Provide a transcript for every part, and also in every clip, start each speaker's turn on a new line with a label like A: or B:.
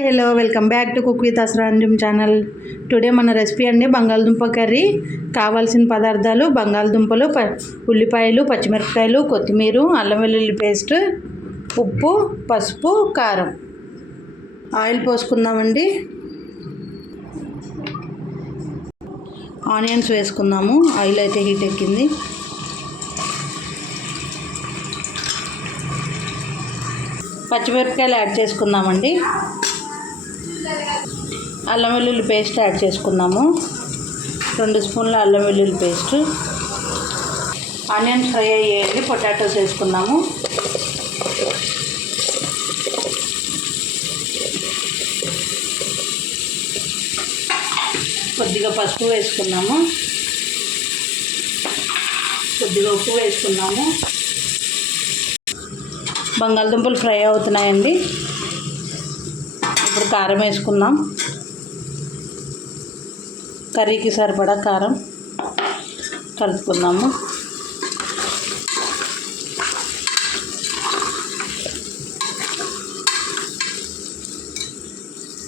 A: Hi hello welcome back to cook with అసరాంజం channel. Today మన recipe అండి బంగాళదుంప curry. కావాల్సిన పదార్థాలు బంగాళదుంపలు ప ఉల్లిపాయలు పచ్చిమిరపకాయలు కొత్తిమీర అల్లం వెల్లుల్లి పేస్ట్ ఉప్పు పసుపు కారం. ఆయిల్ పోసుకుందామండి. ఆనియన్స్ వేసుకుందాము. ఆయిల్ అయితే హీట్ ఎక్కింది. పచ్చిమిరపకాయలు యాడ్ చేసుకుందామండి. అల్లం వెల్లుల్లి పేస్ట్ యాడ్ చేసుకుందాము. రెండు స్పూన్ల అల్లం వెల్లుల్లి పేస్ట్. ఆనియన్స్ ఫ్రై అయ్యేది పొటాటోస్ వేసుకుందాము. కొద్దిగా పసుపు వేసుకున్నాము కొద్దిగా ఉప్పు వేసుకున్నాము బంగాళదుంపలు ఫ్రై అవుతున్నాయండి. ఇప్పుడు కారం వేసుకుందాం. కర్రీకి సరిపడా కారం కలుపుకుందాము.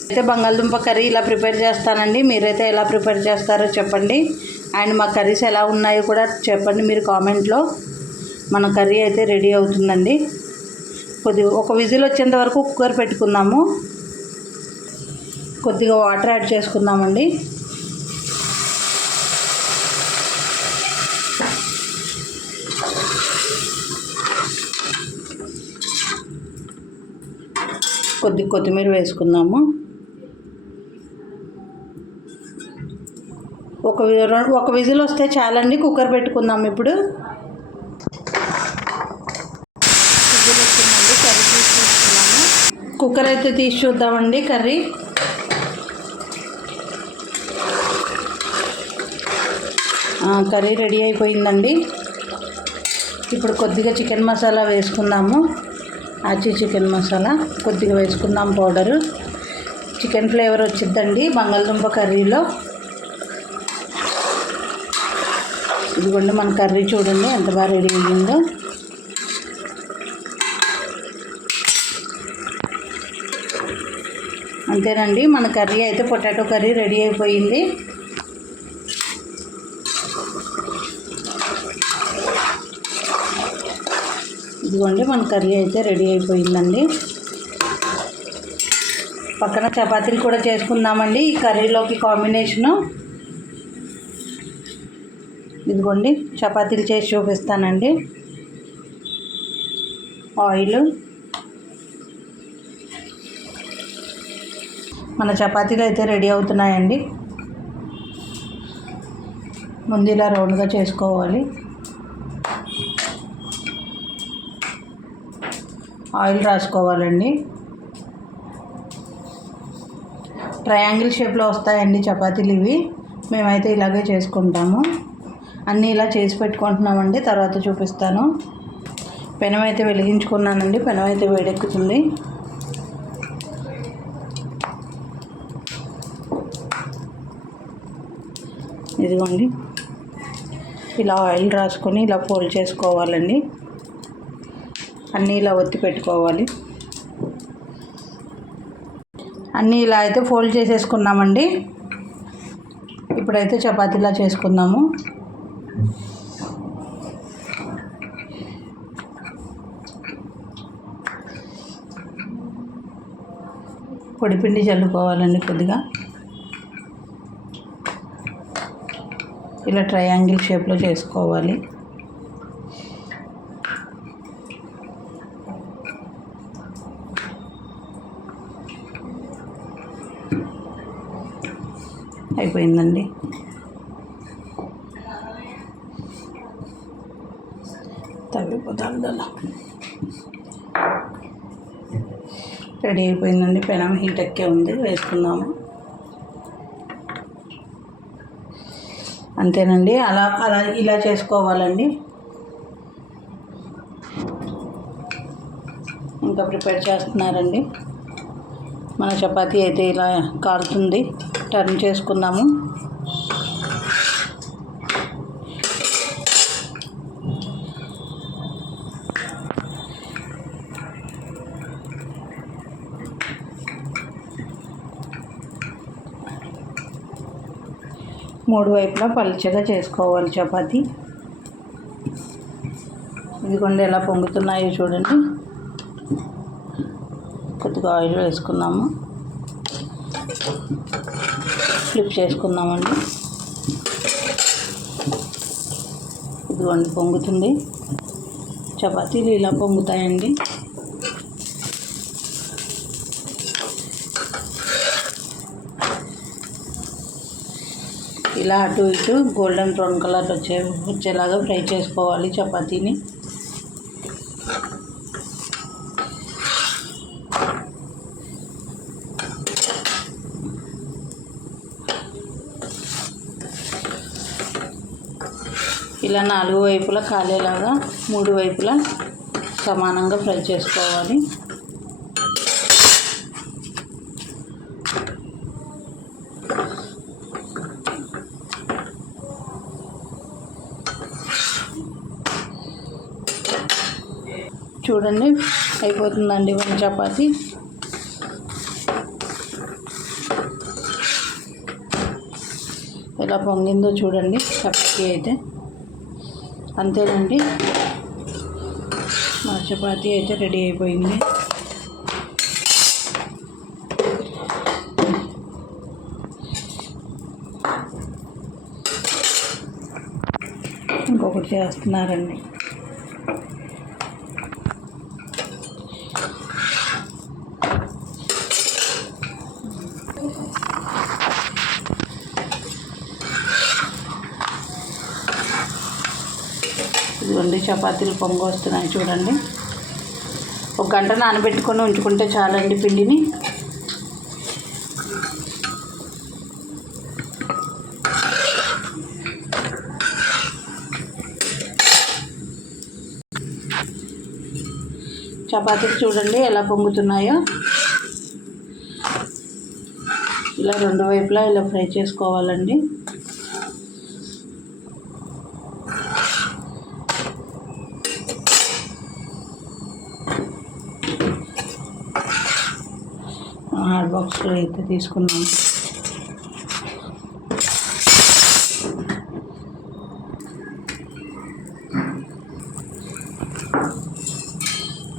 A: అయితే బంగాళదుంప కర్రీ ఇలా ప్రిపేర్ చేస్తానండి. మీరైతే ఎలా ప్రిపేర్ చేస్తారో చెప్పండి. అండ్ మా కర్రీస్ ఎలా ఉన్నాయో కూడా చెప్పండి మీరు కామెంట్లో. మన కర్రీ అయితే రెడీ అవుతుందండి. కొద్దిగా ఒక విజిల్ వచ్చేంత వరకు కుక్కర్ పెట్టుకుందాము. కొద్దిగా వాటర్ యాడ్ చేసుకుందామండి. కొద్ది కొత్తిమీర వేసుకుందాము. ఒక ఒక విజిల్ వస్తే చాలండి కుక్కర్ పెట్టుకుందాం ఇప్పుడు. విజిల్ వచ్చిందండి కర్రీ తీసి కుక్కర్ అయితే తీసి చూద్దామండి కర్రీ. కర్రీ రెడీ అయిపోయిందండి. ఇప్పుడు కొద్దిగా చికెన్ మసాలా వేసుకుందాము. ఆచి చికెన్ మసాలా కొద్దిగా వేసుకుందాం పౌడరు. చికెన్ ఫ్లేవర్ వచ్చిద్దండి బంగాళదుంప కర్రీలో. ఇదిగోండి మన కర్రీ చూడండి ఎంత బాగా రెడీ అయ్యిందో. అంతేనండి మన కర్రీ అయితే పొటాటో కర్రీ రెడీ అయిపోయింది. ఇదిగోండి మన కర్రీ అయితే రెడీ అయిపోయిందండి. పక్కన చపాతీలు కూడా చేసుకుందామండి ఈ కర్రీలోకి కాంబినేషను. ఇదిగోండి చపాతీలు చేసి చూపిస్తానండి. ఆయిల్. మన చపాతీలు అయితే రెడీ అవుతున్నాయండి. ముందు ఇలా రౌండ్గా చేసుకోవాలి. ఆయిల్ రాసుకోవాలండి. ట్రయాంగిల్ షేప్లో వస్తాయండి చపాతీలు ఇవి. మేమైతే ఇలాగే చేసుకుంటాము. అన్నీ ఇలా చేసి పెట్టుకుంటున్నామండి. తర్వాత చూపిస్తాను. పెనం అయితే వెలిగించుకున్నానండి. పెనం అయితే వేడెక్కుతుంది. ఇదిగోండి. ఇలా ఆయిల్ రాసుకొని ఇలా ఫోల్డ్ చేసుకోవాలండి. అన్నీ ఇలా ఒత్తి పెట్టుకోవాలి. అన్నీ ఇలా అయితే ఫోల్డ్ చేసేసుకున్నామండి. ఇప్పుడైతే చపాతీలా చేసుకుందాము. పొడిపిండి చల్లుకోవాలండి కొద్దిగా. ఇలా ట్రయాంగిల్ షేప్లో చేసుకోవాలి. అయిపోయిందండి. తగ్గిపోతాను అలా రెడీ అయిపోయిందండి. పెనం హీట్ ఎక్కే ఉంది. వేసుకుందాము. అంతేనండి. అలా అలా ఇలా చేసుకోవాలండి. ఇంకా ప్రిపేర్ చేస్తున్నారండి. మన చపాతీ అయితే ఇలా కాలుతుంది. టర్న్ చేసుకుందాము. మూడు వైపులా పలుచగా చేసుకోవాలి చపాతి. ఇదిగోండి ఎలా పొంగుతున్నాయో చూడండి. కొద్దిగా ఆయిల్ వేసుకున్నాము ఫ్లిప్ చేసుకుందామండి. ఇదిగోండి పొంగుతుంది. చపాతీలు ఇలా పొంగుతాయండి. ఇలా అటు ఇటు గోల్డెన్ బ్రౌన్ కలర్ వచ్చే వచ్చేలాగా ఫ్రై చేసుకోవాలి చపాతీని. ఇలా నాలుగు వైపులా కాలేలాగా మూడు వైపులా సమానంగా ఫ్రై చేసుకోవాలి. చూడండి అయిపోతుందండి వన్ చపాతి. ఎలా పొంగిందో చూడండి చపాతీ అయితే. అంతేనండి. మా చపాతి అయితే రెడీ అయిపోయింది. ఇంకొకటి చేస్తున్నారండి. ఇదిగోండి చపాతీలు పొంగు వస్తున్నాయి చూడండి. ఒక గంట నానబెట్టుకొని ఉంచుకుంటే చాలండి పిండిని. చపాతీలు చూడండి ఎలా పొంగుతున్నాయో. ఇలా రెండు వైపులా ఇలా ఫ్రై చేసుకోవాలండి. హాట్ బాక్స్లో అయితే తీసుకున్నాం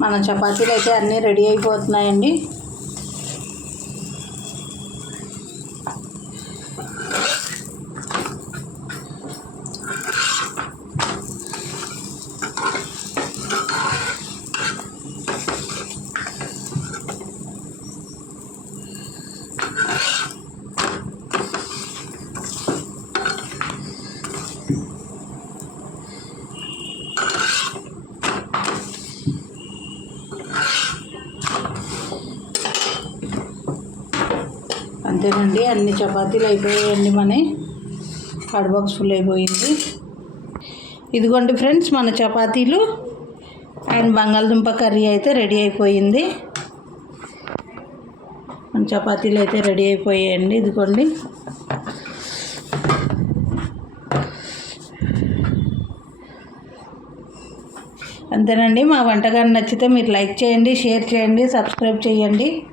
A: మన చపాతీలు అయితే అన్నీ రెడీ అయిపోతున్నాయండి. అంతేనండి. అన్ని చపాతీలు అయిపోయాయండి మన. హాట్ బాక్స్ ఫుల్ అయిపోయింది. ఇదిగోండి ఫ్రెండ్స్ మన చపాతీలు. అండ్ బంగాళదుంప కర్రీ అయితే రెడీ అయిపోయింది. మన చపాతీలు అయితే రెడీ అయిపోయాయండి. ఇదిగోండి. అంతేనండి. మా వంటకాన్ని నచ్చితే మీరు లైక్ చేయండి షేర్ చేయండి సబ్స్క్రైబ్ చేయండి.